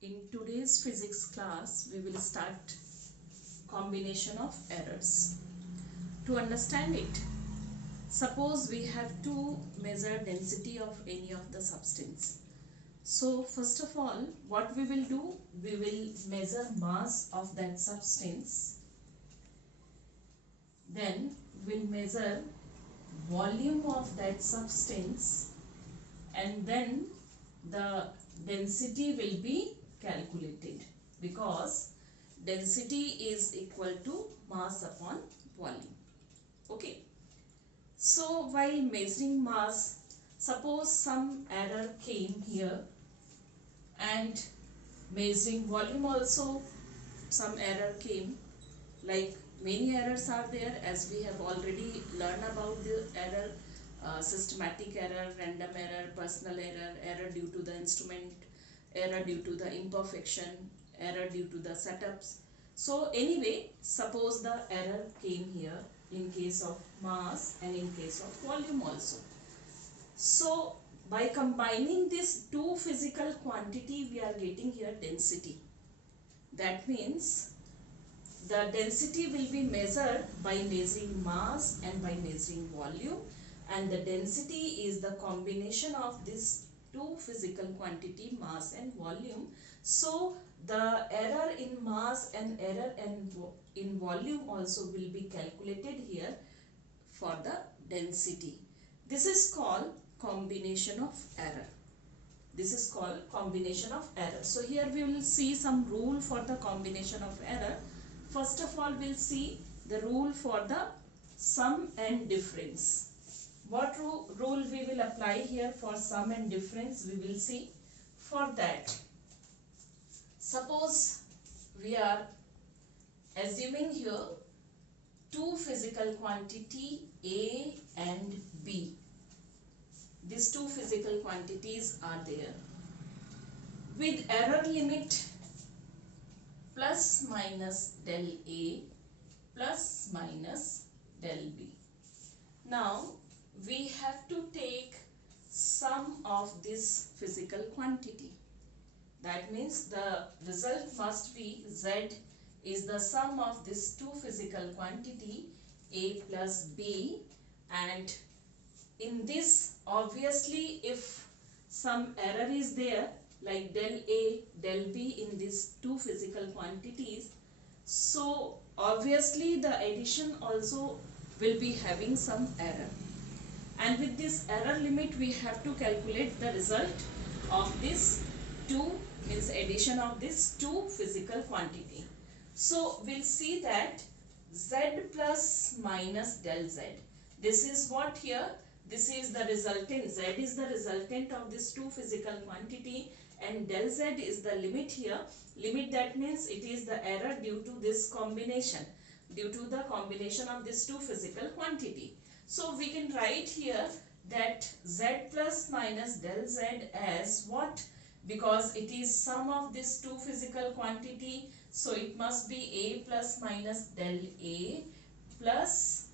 In today's physics class, we will start combination of errors. To understand it, suppose we have to measure density of any of the substance. So first of all, what we will do, we will measure mass of that substance. Then we'll measure volume of that substance, and then the density will be calculated, because density is equal to mass upon volume. Okay. So while measuring mass, suppose some error came here, and measuring volume also some error came. Like many errors are there, as we have already learned about the error, systematic error, random error, personal error, error due to the instrument, error due to the imperfection, error due to the setups. So anyway, suppose the error came here in case of mass and in case of volume also. So by combining these two physical quantity, we are getting here density. That means the density will be measured by measuring mass and by measuring volume, and the density is the combination of these two physical quantity, mass and volume. So the error in mass and error in volume also will be calculated here for the density. This is called combination of error. This is called combination of error. So here we will see some rule for the combination of error. First of all, we'll see the rule for the sum and difference. What rule we will apply here for sum and difference, we will see. For that, suppose we are assuming here two physical quantity A and B. These two physical quantities are there with error limit plus minus del A plus minus del B. Now we have to take sum of this physical quantity. That means the result must be Z is the sum of these two physical quantity A plus B, and in this obviously if some error is there like del A, del B in these two physical quantities, so obviously the addition also will be having some error, and with this error limit we have to calculate the result of this two, means addition of this two physical quantity. So we'll see that Z plus minus del Z. This is what here? This is the resultant. Z is the resultant of this two physical quantity, and del Z is the limit here. Limit, that means it is the error due to this combination, due to the combination of this two physical quantity. So we can write here that Z plus minus del Z as what? Because it is sum of this two physical quantity, so it must be A plus minus del A plus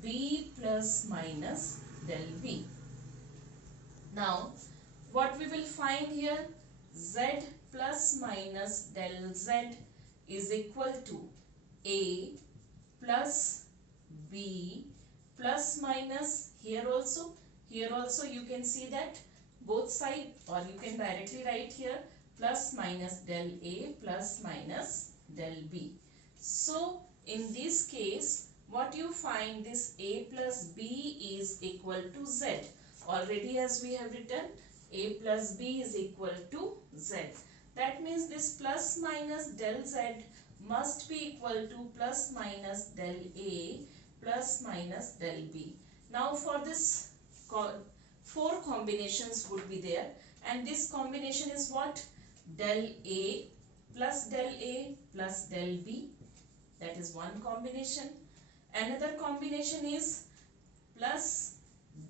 B plus minus del B. Now what we will find here? Z plus minus del Z is equal to A plus B plus minus, here also you can see that both side, or you can directly write here plus minus del A plus minus del B. So in this case what you find, this A plus B is equal to Z. Already as we have written, A plus B is equal to Z. That means this plus minus del Z must be equal to plus minus del A plus minus del B. Now for this, four combinations would be there, and this combination is what? Del A plus del A plus del B. That is one combination. Another combination is plus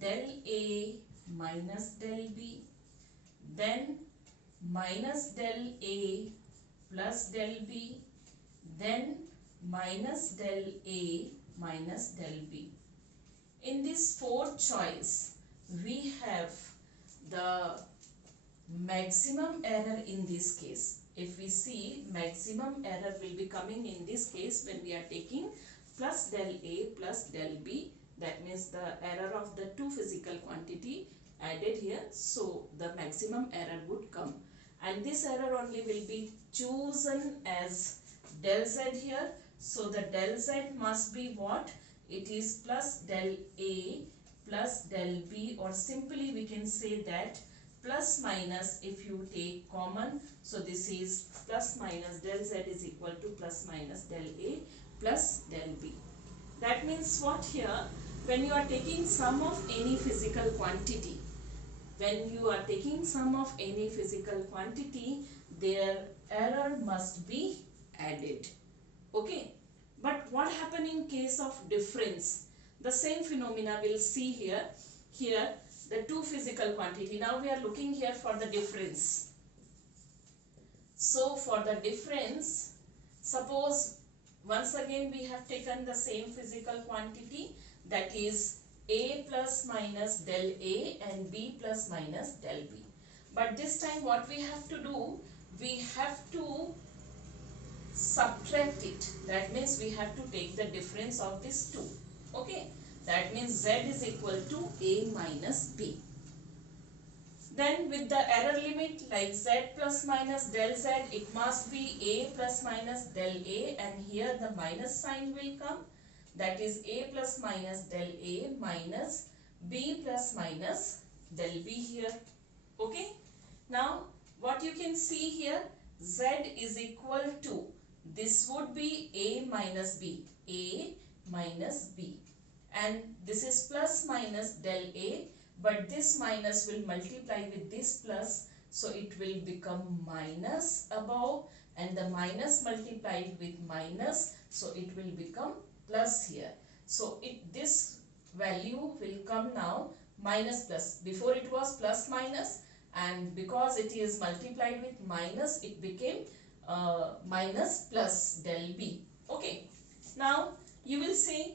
del A minus del B, then minus del A plus del B, then minus del A minus del B. In this fourth choice, we have the maximum error in this case, if we see, maximum error will be coming in this case when we are taking plus del A plus del B. That means the error of the two physical quantity added here. So the maximum error would come. And this error only will be chosen as del Z here. So the del Z must be what? It is plus del A plus del B, or simply we can say that plus minus, if you take common, so this is plus minus del Z is equal to plus minus del A plus del B. That means what here? When you are taking sum of any physical quantity, their error must be added. Okay. But what happen in case of difference? The same phenomena we'll see here. Here the two physical quantity. Now we are looking here for the difference. So for the difference, suppose once again we have taken the same physical quantity, that is A plus minus del A and B plus minus del B. But this time what we have to do, we have to subtract it. That means we have to take the difference of these two. Okay. That means Z is equal to A minus B. Then with the error limit, like Z plus minus del Z, it must be A plus minus del A, and here the minus sign will come. That is A plus minus del A minus B plus minus del B here. Okay. Now what you can see here, Z is equal to, this would be A minus B, A minus B, and this is plus minus del A, but this minus will multiply with this plus, so it will become minus above, and the minus multiplied with minus, so it will become plus here. So this value will come now minus plus. Before it was plus minus, and because it is multiplied with minus, it became minus plus del B. Okay. Now you will see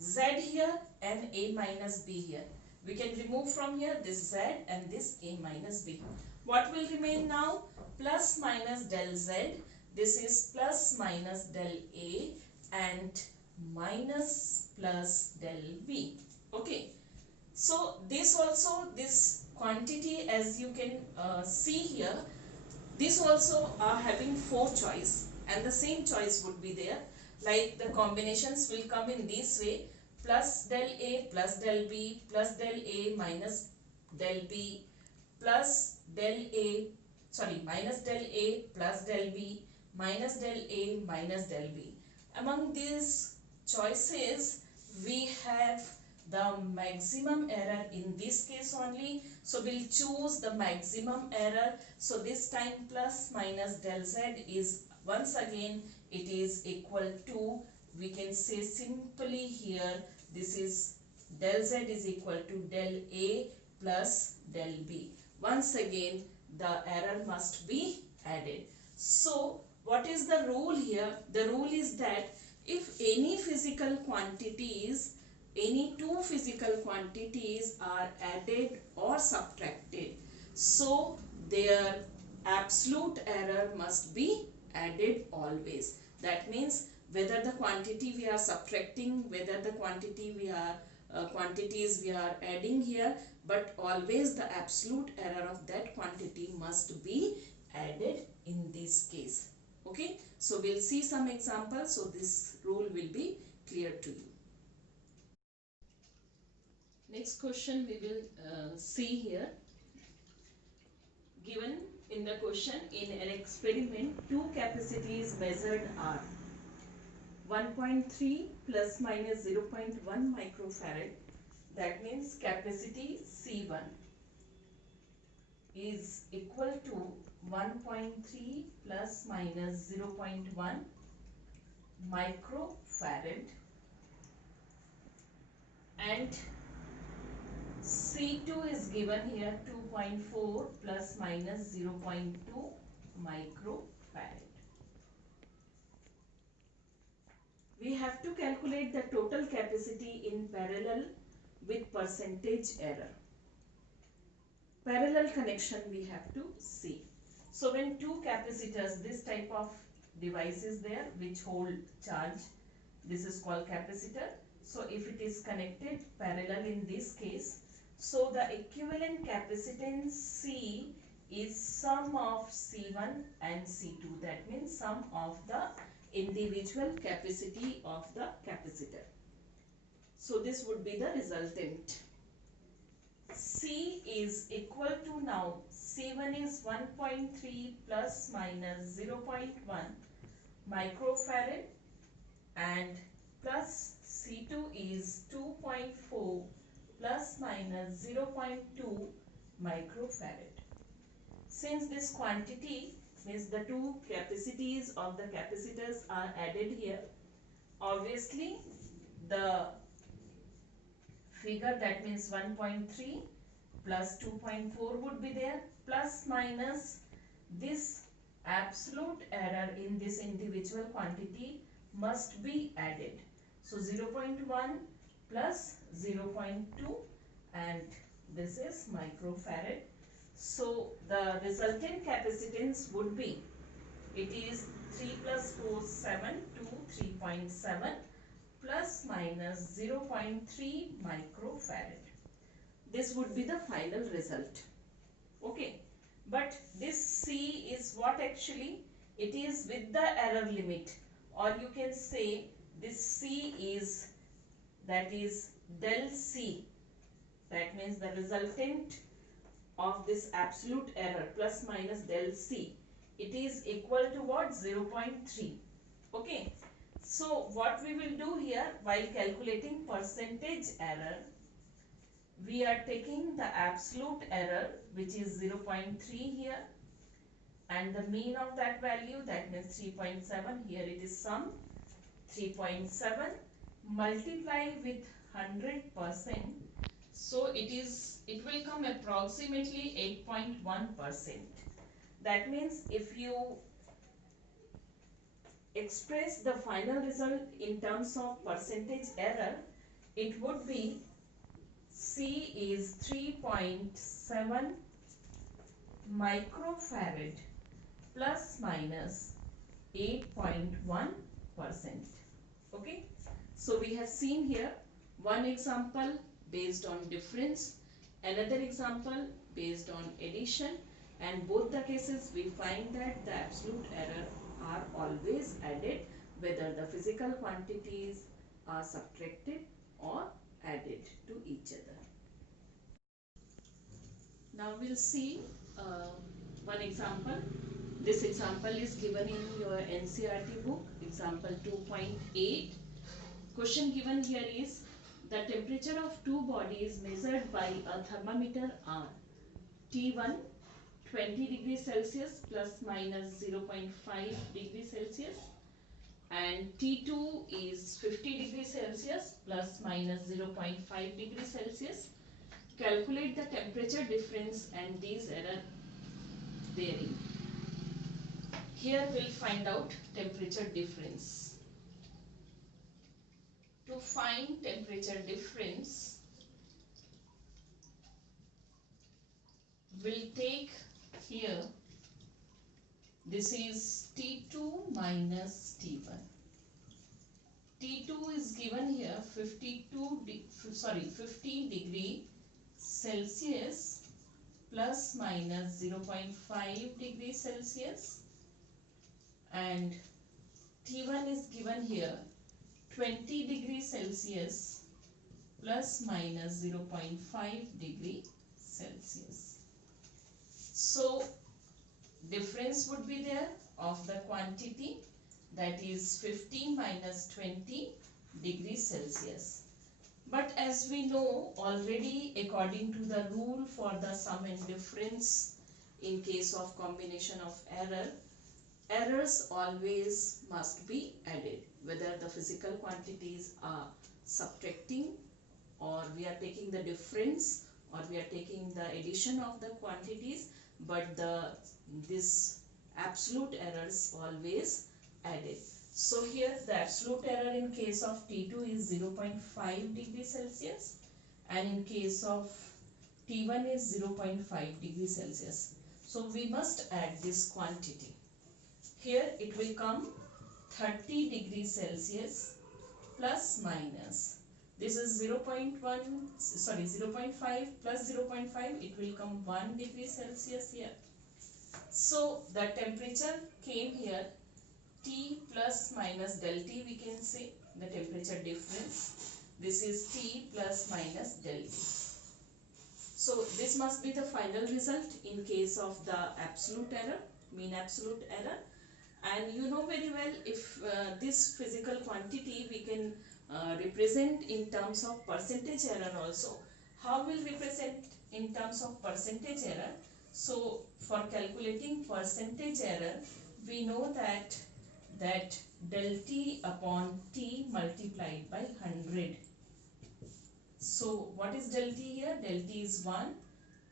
Z here and A minus B here. We can remove from here this Z and this A minus B. What will remain now? Plus minus del Z. This is plus minus del A and minus plus del B. Okay. So this also, this quantity, as you can see here, this also are having 4 choice, and the same choice would be there. Like the combinations will come in this way: plus del A plus del B plus del A minus del B plus del A, minus del A plus del B minus del A minus del B. Among these choices, we have the maximum error in this case only. So we'll choose the maximum error. So this time plus minus del Z is, once again, it is equal to, we can say simply here, this is del Z is equal to del A plus del B. Once again, the error must be added. So what is the rule here? The rule is that if any two physical quantities are added or subtracted, so their absolute error must be added always. That means whether the quantity we are subtracting, whether the quantity we are quantities we are adding here, but always the absolute error of that quantity must be added in this case. Okay, so we'll see some examples, so this rule will be clear to you. Next question we will see here. Given in the question, in an experiment, two capacities measured are 1.3 plus minus 0.1 microfarad. That means capacity C1 is equal to 1.3 plus minus 0.1 microfarad, and C2 is given here 2.4 plus minus 0.2 microfarad. We have to calculate the total capacity in parallel with percentage error. parallel connection we have to see. So when two capacitors, this type of device is there which hold charge, this is called capacitor. So if it is connected parallel in this case, so the equivalent capacitance C is sum of C1 and C2. That means sum of the individual capacity of the capacitor. So this would be the resultant. C is equal to, now C1 is 1.3 plus minus 0.1 microfarad and plus C2 is 2.4 plus minus 0.2 microfarad. Since this quantity means the two capacities of the capacitors are added here, obviously the figure, that means 1.3 plus 2.4 would be there, plus minus this absolute error in this individual quantity must be added. So 0.1 plus 0.2 and this is microfarad. So the resultant capacitance would be, it is 3 plus 4 7 to 3.7 plus minus 0.3 microfarad. This would be the final result. Okay, but this C is what actually? It is with the error limit, or you can say this C is, that is del C. That means the resultant of this absolute error plus minus del C, it is equal to what? 0.3. Okay. So what we will do here, while calculating percentage error, we are taking the absolute error which is 0.3 here and the mean of that value, that means 3.7, here it is sum 3.7 multiply with 100%, so it will come approximately 8.1%. That means if you express the final result in terms of percentage error, it would be C is 3.7 microfarad plus minus 8.1%. Okay. So we have seen here one example based on difference, another example based on addition, and both the cases we find that the absolute error are always added whether the physical quantities are subtracted or added to each other. Now we'll see one example. This example is given in your NCERT book, example 2.8. Question given here is, the temperature of two bodies measured by a thermometer are T1 20 degrees Celsius plus minus 0.5 degrees Celsius and T2 is 50 degrees Celsius plus minus 0.5 degrees Celsius. Calculate the temperature difference and these error therein. Here we'll find out temperature difference. To find temperature difference, we'll take here, this is T2 minus T1. T2 is given here 50 degree Celsius plus minus 0.5 degrees Celsius and T1 is given here 20 degrees Celsius plus minus 0.5 degree Celsius. So difference would be there of the quantity, that is 15 minus 20 degrees Celsius. But as we know already, according to the rule for the sum and difference in case of combination of error, errors always must be added, whether the physical quantities are subtracting or we are taking the difference or we are taking the addition of the quantities, but this absolute errors always added. So here the absolute error in case of T2 is 0.5 degrees Celsius and in case of T1 is 0.5 degrees Celsius. So we must add this quantity. Here it will come 30 degrees Celsius plus minus. This is 0.5 plus 0.5, it will come 1 degree Celsius here. So the temperature came here T plus minus del T, we can say the temperature difference. This is T plus minus del T. So this must be the final result in case of the absolute error, mean absolute error. And you know very well, if this physical quantity we can represent in terms of percentage error also. How will represent in terms of percentage error? So for calculating percentage error, we know that del T upon T multiplied by 100. So what is del T here? Del T is 1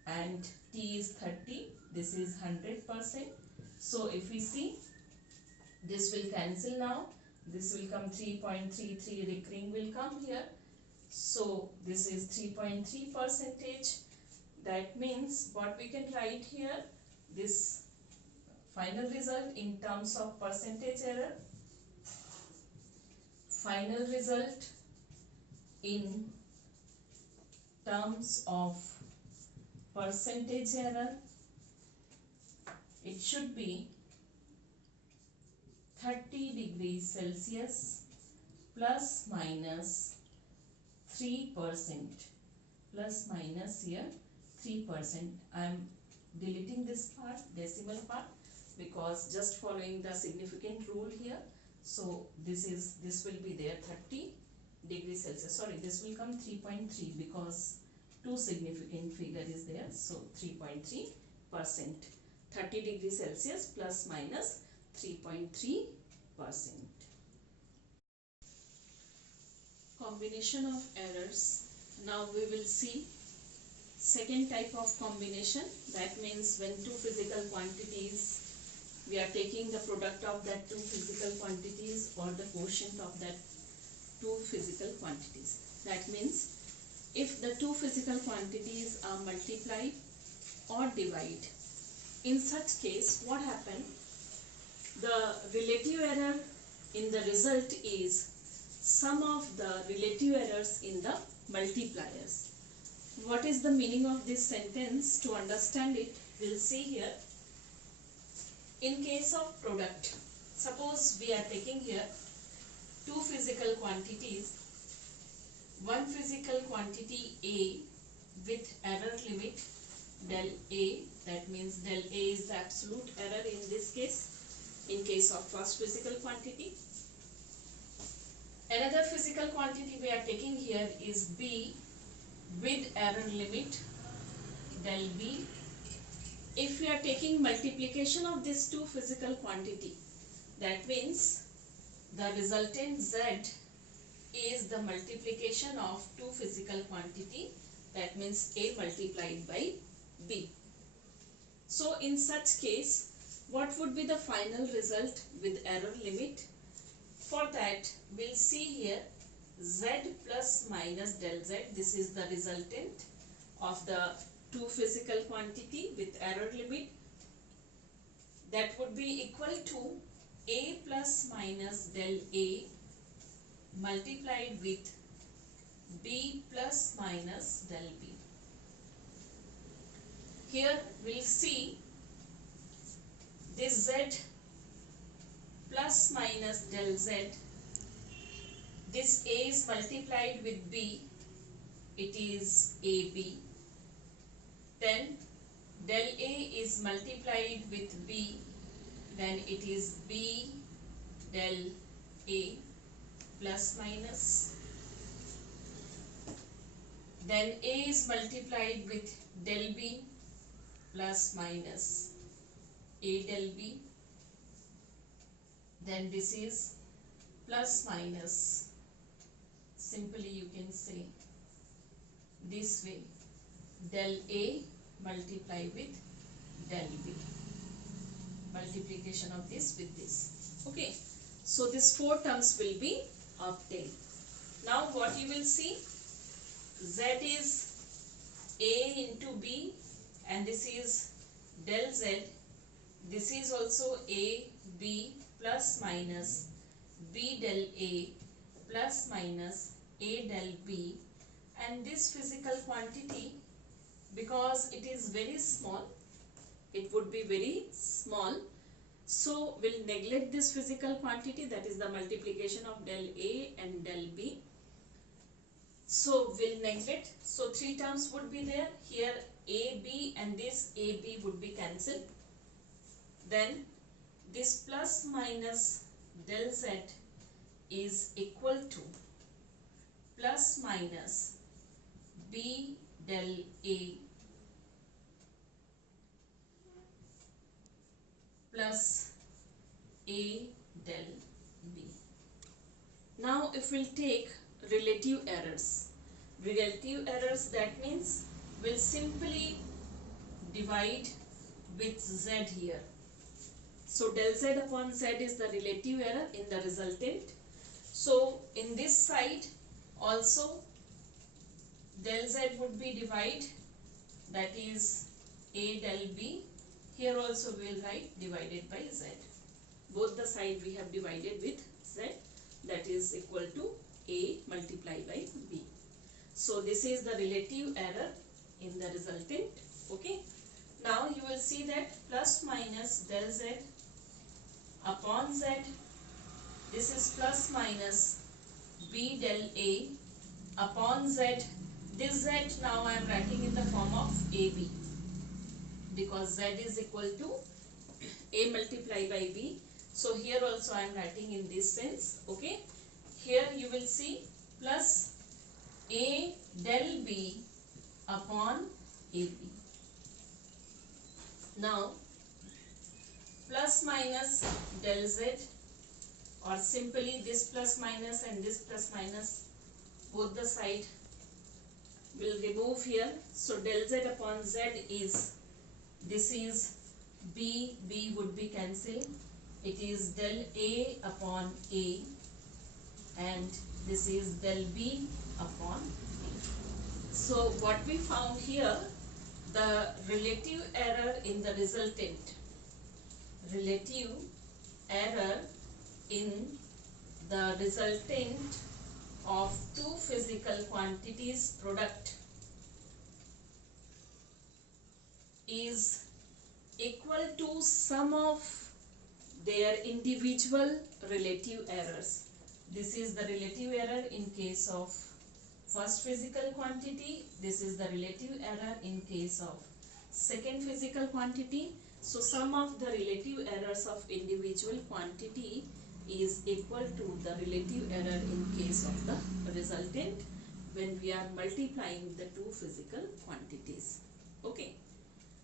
and T is 30. This is 100%. So if we see, this will cancel now. This will come 3.33, recurring will come here. So this is 3.3 percentage. That means what we can write here, this final result in terms of percentage error. Final result in terms of percentage error, it should be 30 degrees Celsius plus minus 3%, plus minus here 3%. I am deleting this part, decimal part, because just following the significant rule here. So this will be there 30 degrees Celsius. Sorry, this will come 3.3 because two significant figure is there. So 3.3%. 30 degrees Celsius plus minus 3.3%. Combination of errors. Now we will see second type of combination. That means when two physical quantities, we are taking the product of that two physical quantities or the quotient of that two physical quantities. That means if the two physical quantities are multiplied or divided, in such case what happens? The relative error in the result is sum of the relative errors in the multipliers. What is the meaning of this sentence? To understand it, we'll see here. In case of product, suppose we are taking here two physical quantities. One physical quantity A with error limit del A, that means del A is the absolute error in this case, in case of first physical quantity. Another physical quantity we are taking here is B with error limit del B. If we are taking multiplication of these two physical quantity, that means the resultant Z is the multiplication of two physical quantity, that means A multiplied by B. So in such case, what would be the final result with error limit? For that, we'll see here Z plus minus del Z. This is the resultant of the two physical quantity with error limit. That would be equal to A plus minus del A multiplied with B plus minus del B. Here we'll see this Z plus minus del Z. This A is multiplied with B, it is AB. Then del A is multiplied with B, then it is B del A plus minus. Then A is multiplied with del B plus minus A del B. Then this is plus minus. Simply you can say this way, del A multiply with del B. Multiplication of this with this. Okay. So these four terms will be obtained. Now what you will see, Z is A into B, and this is del Z. This is also A, B plus minus B del A plus minus A del B, and this physical quantity, because it is very small, it would be very small, so we'll neglect this physical quantity, that is the multiplication of del A and del B. So we'll neglect. So three terms would be there. Here AB and this AB would be cancelled. Then this plus minus del Z is equal to plus minus B del A plus A del B. Now if we'll take relative errors, that means we'll simply divide with Z here. So del Z upon Z is the relative error in the resultant. So in this side also del Z would be divided, that is A del B. Here also we will write divided by Z. Both the side we have divided with Z, that is equal to A multiplied by B. So this is the relative error in the resultant. Okay. Now you will see that plus minus del Z upon Z, this is plus minus B del A upon Z. This Z now I am writing in the form of AB, because Z is equal to A multiplied by B. So here also I am writing in this sense. Okay. Here you will see plus A del B upon AB. Now plus minus del Z, or simply this plus minus and this plus minus, both the side will remove here. So del Z upon Z is, this is B, B would be cancelled. It is del A upon A, and this is del B upon A. So what we found here, the relative error in the resultant, relative error in the resultant of two physical quantities product is equal to sum of their individual relative errors. This is the relative error in case of first physical quantity. This is the relative error in case of second physical quantity. So sum of the relative errors of individual quantity is equal to the relative error in case of the resultant when we are multiplying the two physical quantities. Okay.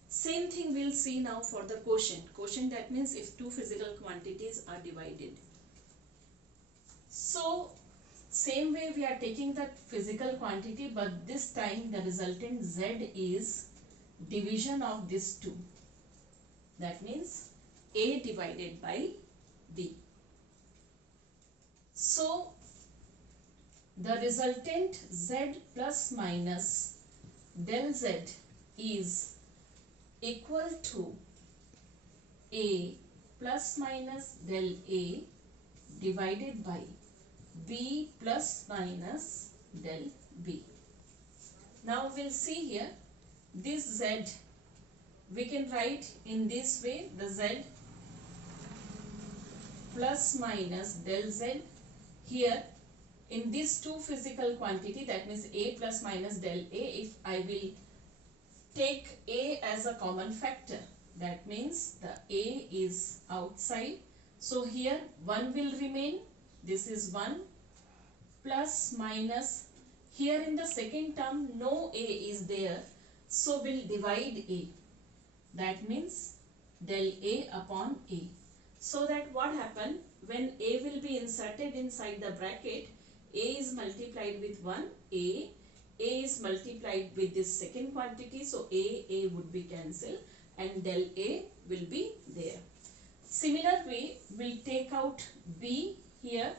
Same thing we'll see now for the quotient. Quotient, that means if two physical quantities are divided. So same way we are taking that physical quantity, but this time the resultant Z is division of these two. That means A divided by B. So the resultant Z plus minus del Z is equal to A plus minus del A divided by B plus minus del B. Now we'll see here this Z we can write in this way, the Z plus minus del Z. Here in these two physical quantity, that means A plus minus del A, if I will take A as a common factor, that means the A is outside. So here 1 will remain, this is 1 plus minus, here in the second term no A is there, so we'll divide A. That means del A upon A. So that what happened, when A will be inserted inside the bracket, A is multiplied with 1, A is multiplied with this second quantity, so A would be cancelled and del A will be there. Similar way, we'll take out B here.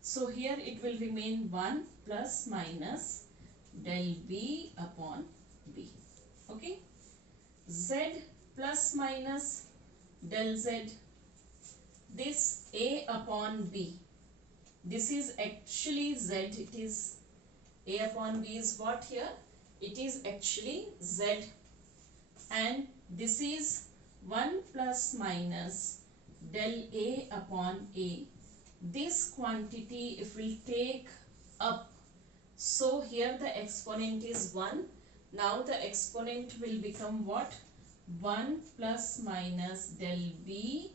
So here it will remain 1 plus minus del B upon B. Okay, z plus minus del z, this a upon b, this is actually z, it is a upon b is what here, it is actually z, and this is 1 plus minus del a upon a. This quantity if we take up, so here the exponent is 1, now the exponent will become what, 1 plus minus del b,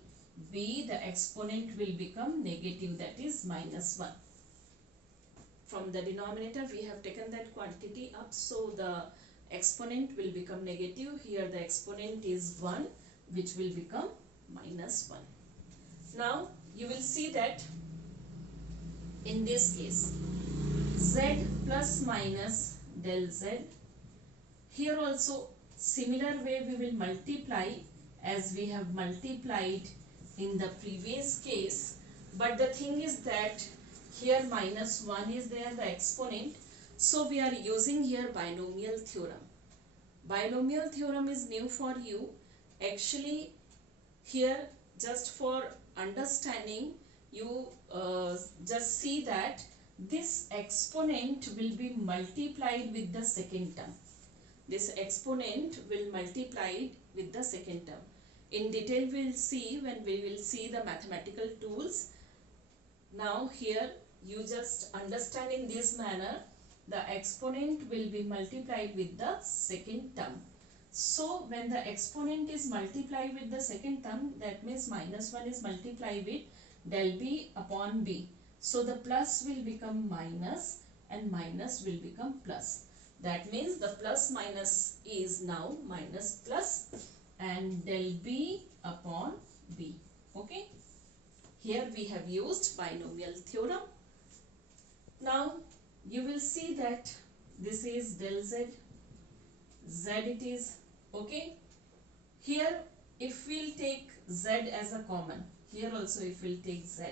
the exponent will become negative, that is minus 1. From the denominator we have taken that quantity up, so the exponent will become negative. Here the exponent is 1, which will become minus 1. Now you will see that in this case z plus minus del z, here also similar way we will multiply as we have multiplied in the previous case, but the thing is that here minus 1 is there, the exponent, so we are using here binomial theorem. Binomial theorem is new for you. Actually here just for understanding you just see that this exponent will be multiplied with the second term. This exponent will multiply with the second term. In detail we will see when we will see the mathematical tools. Now here you just understand in this manner, the exponent will be multiplied with the second term. So when the exponent is multiplied with the second term, that means minus 1 is multiplied with del b upon b. So the plus will become minus and minus will become plus. That means the plus minus is now minus plus and del b upon b. Okay. Here we have used binomial theorem. Now you will see that this is del z, z it is. Okay. Here if we'll take z as a common, here also if we'll take z,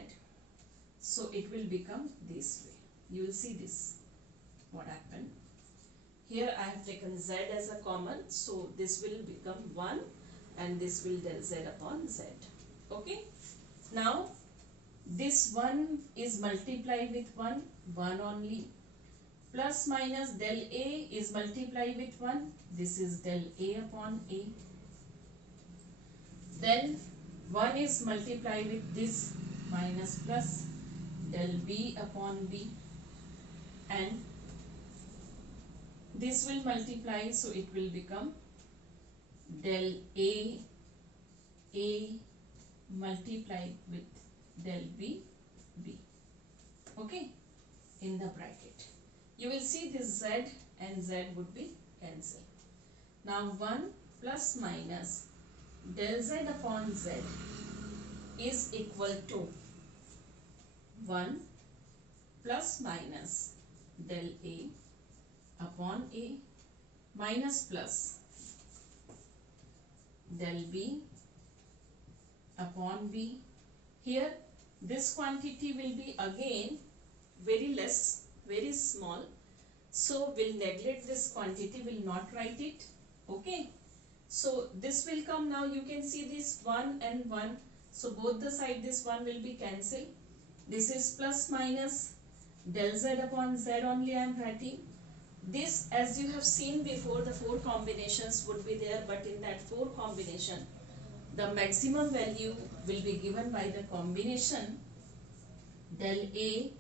so it will become this way. You will see this, what happened. Here I have taken z as a common, so this will become 1 and this will del z upon z. Okay. Now this 1 is multiplied with 1, 1 only, plus minus del a is multiplied with 1, this is del a upon a. Then 1 is multiplied with this minus plus del b upon b, and this will multiply, so it will become del a multiplied with del b, okay, in the bracket. You will see this z and z would be cancelled. Now 1 plus minus del z upon z is equal to 1 plus minus del a upon a minus plus del b upon b. Here this quantity will be again very less, very small, so we'll neglect this quantity, will not write it. Okay, so this will come. Now you can see this 1 and 1, so both the side this 1 will be cancelled. This is plus minus del z upon z only I am writing. This, as you have seen before, the 4 combinations would be there, but in that 4 combination the maximum value will be given by the combination del a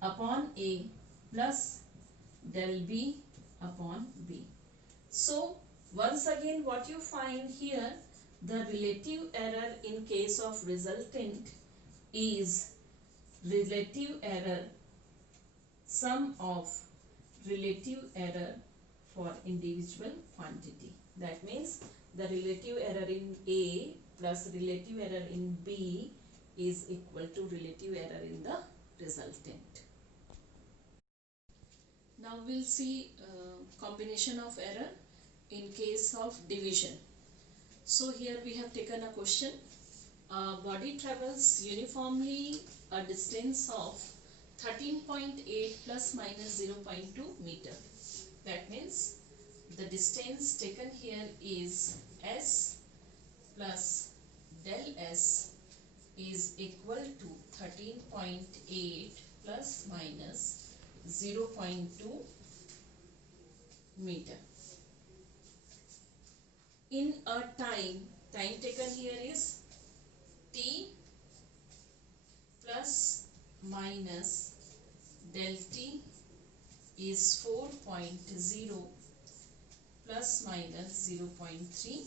upon a plus del b upon b. So once again what you find here, the relative error in case of resultant is relative error, sum of relative error for individual quantity. That means the relative error in A plus relative error in B is equal to relative error in the resultant. Now we'll see combination of error in case of division. So here we have taken a question. Body travels uniformly a distance of 13.8 plus minus 0.2 meter. That means the distance taken here is S plus del S is equal to 13.8 plus minus 0.2 meter. In a time taken here is T plus minus del T is 4.0 plus minus 0.3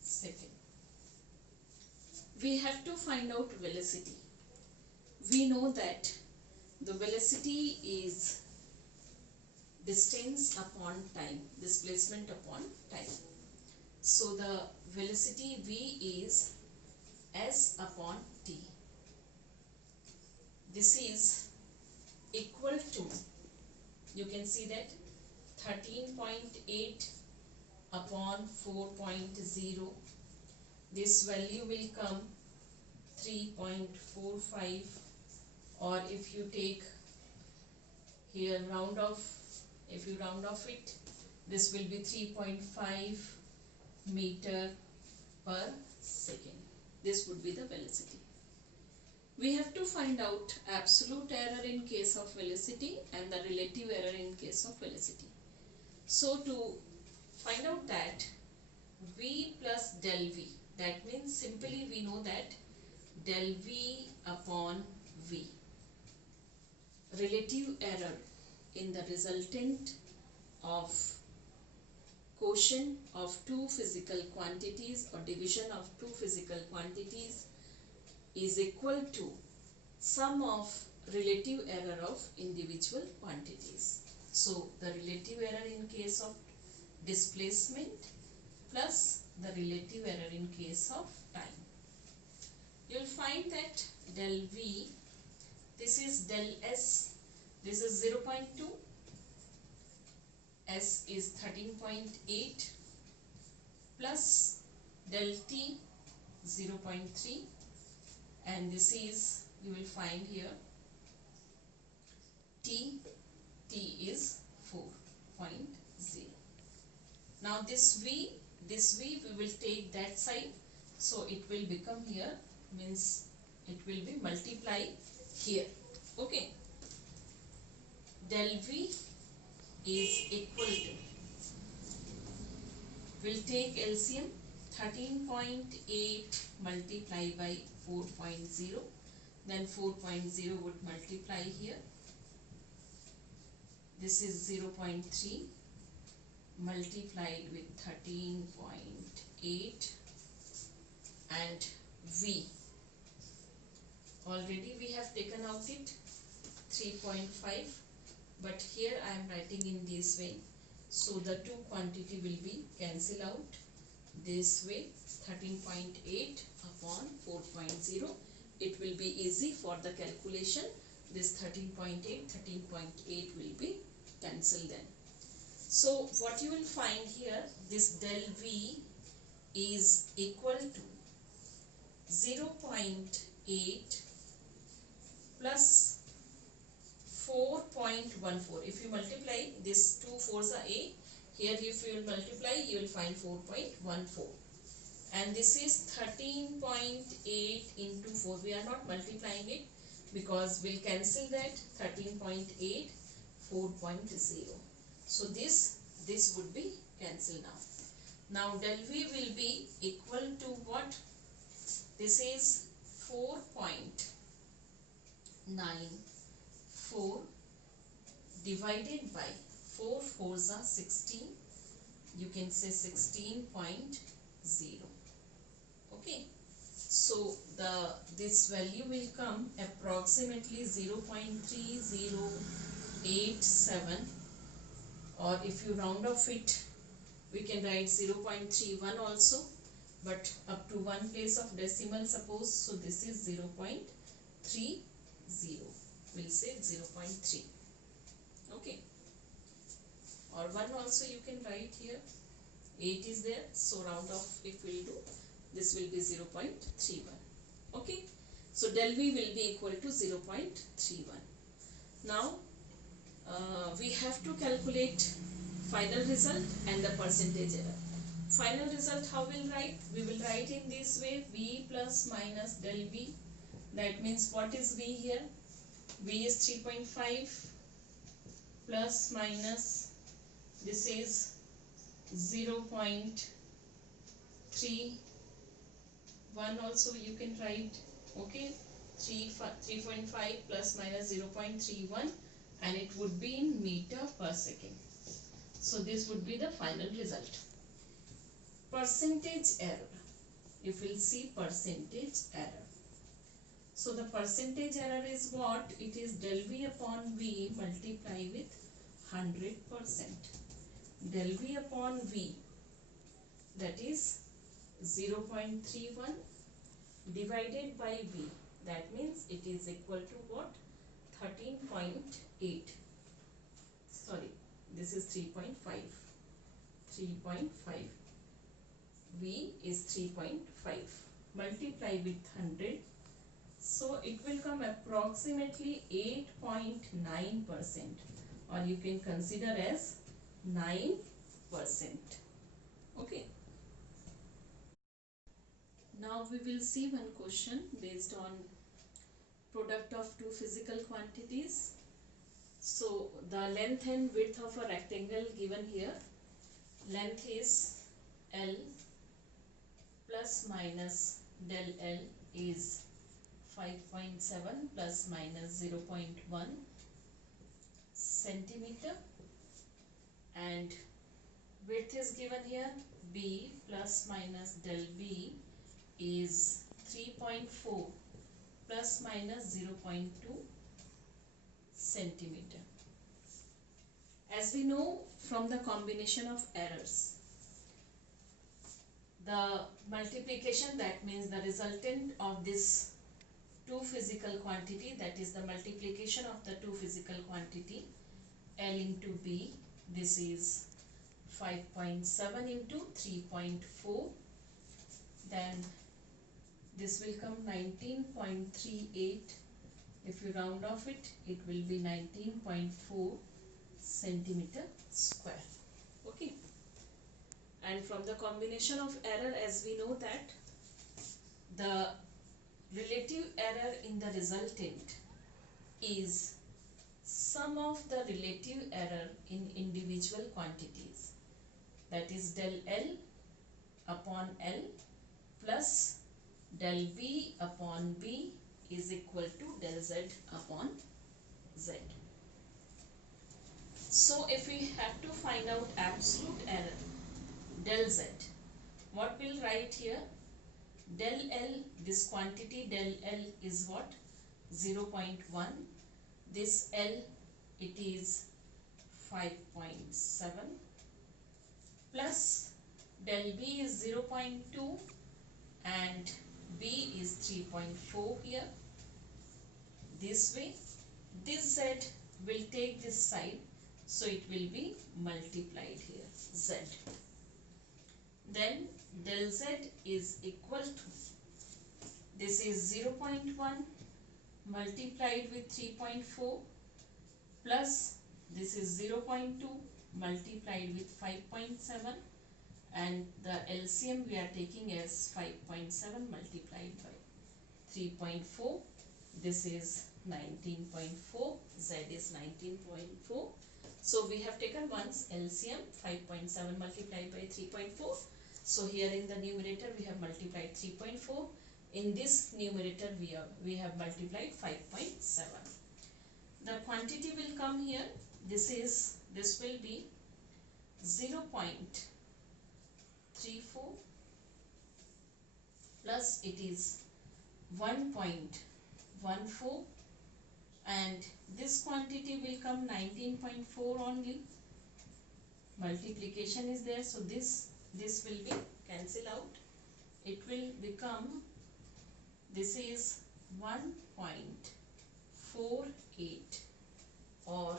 second. We have to find out velocity. We know that the velocity is distance upon time, displacement upon time. So the velocity V is S upon T. This is equal to, you can see that 13.8 upon 4.0. This value will come 3.45, or if you take here round off, if you round off it, this will be 3.5 meter per second. This would be the velocity. We have to find out absolute error in case of velocity and the relative error in case of velocity. So to find out that, V plus del V, that means simply we know that del V upon V. Relative error in the resultant of quotient of two physical quantities or division of two physical quantities is equal to sum of relative error of individual quantities. So the relative error in case of displacement plus the relative error in case of time. You will find that del V, this is del S, this is 0.2, S is 13.8 plus del T 0.3, and this is, you will find here T is 4.0. Now this V we will take that side, so it will become here, means it will be multiply here. Okay, del V is equal to, we'll take LCM, 13.8 multiply by 4.0, then 4.0 would multiply here, this is 0.3 multiplied with 13.8, and V, already we have taken out it 3.5, but here I am writing in this way, so the two quantity will be cancel out this way, 13.8 upon 4.0. It will be easy for the calculation. This 13.8 will be cancelled then. So what you will find here, this del V is equal to 0.8 plus 4.14. If you multiply this, 2 4s are 8. Here if you will multiply, you will find 4.14. And this is 13.8 into 4. We are not multiplying it because we'll cancel that 13.8, 4.0. So this would be cancelled now. Now del V will be equal to what? This is 4.94 divided by 4 4s are 16. You can say 16.0. Okay. So this value will come approximately 0.3087, or if you round off it, we can write 0.31 also, but up to one place of decimal suppose, so this is 0.30, we'll say 0.3. Okay, or 1 also you can write here, 8 is there, so round off if we'll do, this will be 0.31. Okay, so del V will be equal to 0.31. Now we have to calculate final result and the percentage error. Final result how we'll write? We will write in this way, V plus minus del V. That means what is V here? V is 3.5 plus minus, this is 0.31 also you can write, okay, 3.5 plus minus 0.31, and it would be in meter per second. So this would be the final result. Percentage error. If we'll see percentage error. So the percentage error is what? It is del V upon V multiply with 100%. Del V upon V, that is 0.31 divided by V. That means it is equal to what? 13.8. Sorry, this is 3.5. 3.5. V is 3.5. Multiply with 100. So it will come approximately 8.9%, or you can consider as 9%. Okay. Now we will see one question based on product of two physical quantities. So the length and width of a rectangle given here. Length is L plus minus del L is 5.7 plus minus 0.1 centimeter, and width is given here, B plus minus del B is 3.4 plus minus 0.2 centimeter. As we know from the combination of errors, the multiplication, that means the resultant of this two physical quantity, that is the multiplication of the two physical quantity L into B, this is 5.7 into 3.4, then this will come 19.38. If you round off it, it will be 19.4 centimeter square. Okay. And from the combination of error, as we know that the relative error in the resultant is sum of the relative error in individual quantities, that is del L upon L plus del B upon B is equal to del Z upon Z. So if we have to find out absolute error, del Z, what we'll write here? Del L, this quantity del L is what? 0.1. This L, it is 5.7 plus del B is 0.2 and B is 3.4 here. This way, this Z will take this side, so it will be multiplied here, Z. Then del Z is equal to, this is 0.1 multiplied with 3.4 plus this is 0.2 multiplied with 5.7, and the LCM we are taking as 5.7 multiplied by 3.4. This is 19.4, Z is 19.4. So we have taken once LCM 5.7 multiplied by 3.4. So here in the numerator we have multiplied 3.4. In this numerator we have multiplied 5.7. The quantity will come here. This will be 0.34 plus it is 1.14, and this quantity will come 19.4 only. Multiplication is there, so this will be cancel out. It will become, this is 1.48, or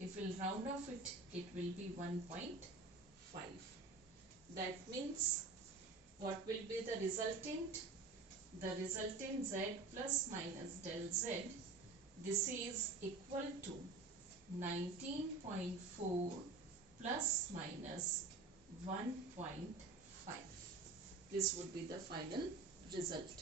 if we'll round off it, it will be 1.5. That means what will be the resultant? The resultant Z plus minus del Z, this is equal to 19.4 plus minus 1.5. This would be the final result.